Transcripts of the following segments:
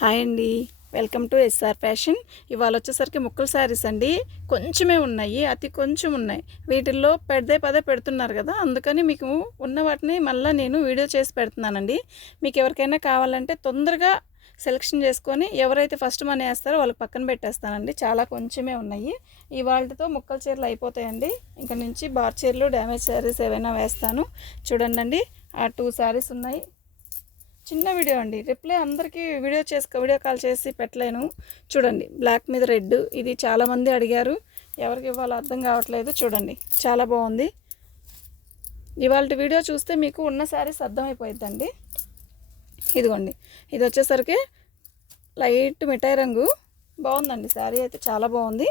Hi అండి, welcome to SR fashion. ఇవాళ వచ్చేసరికి ముక్కల శారీస్ అండి. కొంచెమే ఉన్నాయి, అతి కొంచెం ఉన్నాయి. వీటిల్లో పదే పెడుతున్నారు కదా, అందుకని మీకు ఉన్న వాటిని మళ్ళీ నేను వీడియో చేసి పెడుతున్నానండి. మీకు ఎవరికైనా కావాలంటే తొందరగా సెలెక్షన్ చేసుకొని ఎవరైతే ఫస్ట్ మనీ వేస్తారో వాళ్ళకి పక్కన పెట్టేస్తానండి. చాలా కొంచెమే ఉన్నాయి. ఇవాళతో ముక్కల చీరలు అయిపోతాయండి. ఇంక నుంచి బార్ చీరలు, డ్యామేజ్ శారీస్ ఏవైనా వేస్తాను. చూడండి, ఆ 2 శారీస్ ఉన్నాయి. చిన్న వీడియో అండి, రిప్లై అందరికీ వీడియో కాల్ చేసి పెట్టలేను. చూడండి, బ్లాక్ మీద రెడ్. ఇది చాలామంది అడిగారు, ఎవరికి ఇవ్వాలో అర్థం కావట్లేదు. చూడండి, చాలా బాగుంది. ఇవాళ వీడియో చూస్తే మీకు ఉన్న శారీస్ అర్థమైపోయిద్దండి. ఇదిగోండి, ఇది వచ్చేసరికి లైట్ మిఠాయి రంగు. బాగుందండి, శారీ అయితే చాలా బాగుంది.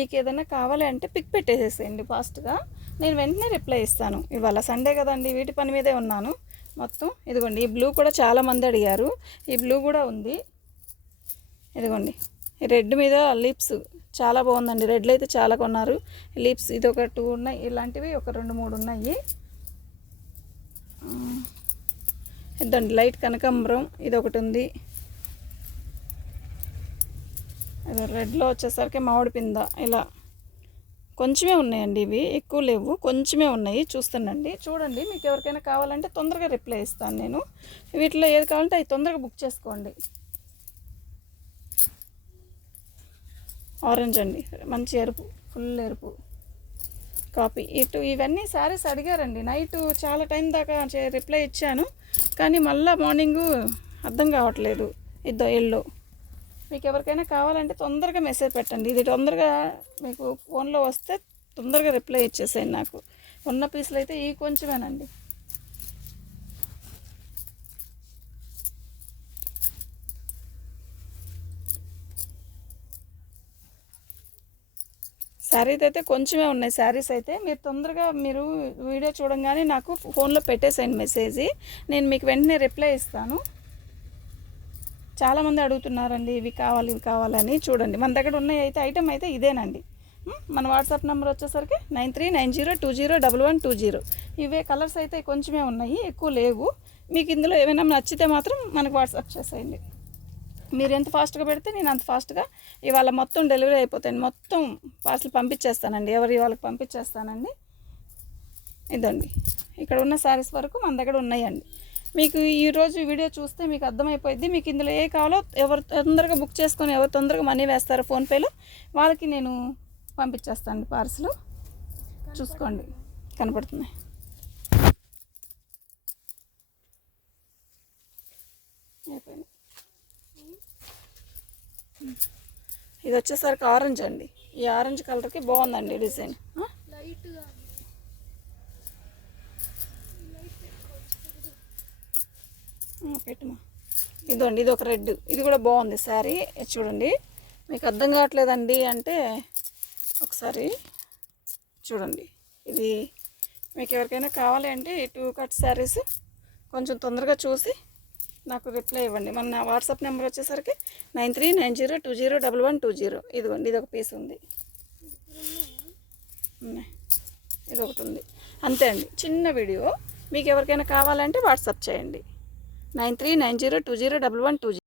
మీకు ఏదైనా కావాలి అంటే పిక్ పెట్టేసేసేయండి ఫాస్ట్గా, నేను వెంటనే రిప్లై ఇస్తాను. ఇవాళ సండే కదండి, వీటి పని మీదే ఉన్నాను మొత్తం. ఇదిగోండి, ఈ బ్లూ కూడా చాలామంది అడిగారు, ఈ బ్లూ కూడా ఉంది. ఇదిగోండి, రెడ్ మీద లిప్స్ చాలా బాగుందండి. రెడ్లు అయితే చాలా కొన్నారు. లిప్స్ ఇది ఒక 2 ఉన్నాయి, ఇలాంటివి ఒక 2-3 ఉన్నాయి. ఇదండి లైట్ కనకాంబరం, ఇది ఒకటి ఉంది. ఇది రెడ్లో వచ్చేసరికి మామిడి పింద. ఇలా కొంచెమే ఉన్నాయండి, ఇవి ఎక్కువ లేవు, కొంచెమే ఉన్నాయి. చూడండి, మీకు ఎవరికైనా కావాలంటే తొందరగా రిప్లై ఇస్తాను నేను. వీటిలో ఏది కావాలంటే అవి తొందరగా బుక్ చేసుకోండి. ఆరెంజ్ అండి, మంచి ఎరుపు, ఫుల్ ఎరుపు కాపీ. ఇవన్నీ శారీస్ అడిగారండి. నైట్ చాలా టైం దాకా రిప్లై ఇచ్చాను, కానీ మళ్ళీ మార్నింగు అర్థం కావట్లేదు. ఎల్లో. మీకు ఎవరికైనా కావాలంటే తొందరగా మెసేజ్ పెట్టండి. ఇది తొందరగా మీకు ఫోన్లో వస్తే తొందరగా రిప్లై ఇచ్చేసేయండి. నాకు ఉన్న పీసులు అయితే ఈ కొంచెమేనండి. శారీస్ అయితే కొంచెమే ఉన్నాయి. శారీస్ అయితే మీరు తొందరగా వీడియో చూడంగానే నాకు ఫోన్లో పెట్టేసేయండి మెసేజ్, నేను మీకు వెంటనే రిప్లై ఇస్తాను. చాలామంది అడుగుతున్నారండి, ఇవి కావాలని. చూడండి, మన దగ్గర ఉన్నాయి అయితే ఐటమ్ అయితే ఇదేనండి. మన వాట్సాప్ నెంబర్ వచ్చేసరికి 9390201120. ఇవే కలర్స్ అయితే కొంచెమే ఉన్నాయి, ఎక్కువ లేవు. మీకు ఇందులో ఏమైనా నచ్చితే మాత్రం మనకు వాట్సాప్ చేసేయండి. మీరు ఎంత ఫాస్ట్గా పెడితే నేను అంత ఫాస్ట్గా ఇవాళ మొత్తం డెలివరీ అయిపోతాయండి. మొత్తం పార్సల్ పంపించేస్తానండి, వాళ్ళకి పంపించేస్తానండి. ఇదండి, ఇక్కడ ఉన్న శారీస్ వరకు మన దగ్గర ఉన్నాయండి. మీకు ఈరోజు వీడియో చూస్తే మీకు అర్థమైపోయింది. మీకు ఇందులో ఏ కావాలో ఎవరు తొందరగా బుక్ చేసుకొని ఎవరు తొందరగా మనీ వేస్తారో ఫోన్పేలో వాళ్ళకి నేను పంపించేస్తాను పార్సల్. చూసుకోండి, కనపడుతున్నాయి. ఇది వచ్చేసరికి ఆరెంజ్ అండి. ఈ ఆరెంజ్ కలర్కి బాగుందండి డిజైన్. పెట్టుమా. ఇదండి, ఇది ఒక రెడ్, ఇది కూడా బాగుంది శారీ. చూడండి, మీకు అర్థం కావట్లేదండి అంటే ఒకసారి చూడండి. ఇది మీకు ఎవరికైనా కావాలి అంటే ఈ 2 కట్ శారీస్ కొంచెం తొందరగా చూసి నాకు రిప్లై ఇవ్వండి. మన వాట్సాప్ నెంబర్ వచ్చేసరికి 9390201120. ఇదిగోండి, ఇది ఒక పీస్ ఉంది, ఇది ఒకటి ఉంది. అంతే అండి, చిన్న వీడియో. మీకు ఎవరికైనా కావాలంటే వాట్సాప్ చేయండి. 9390201120.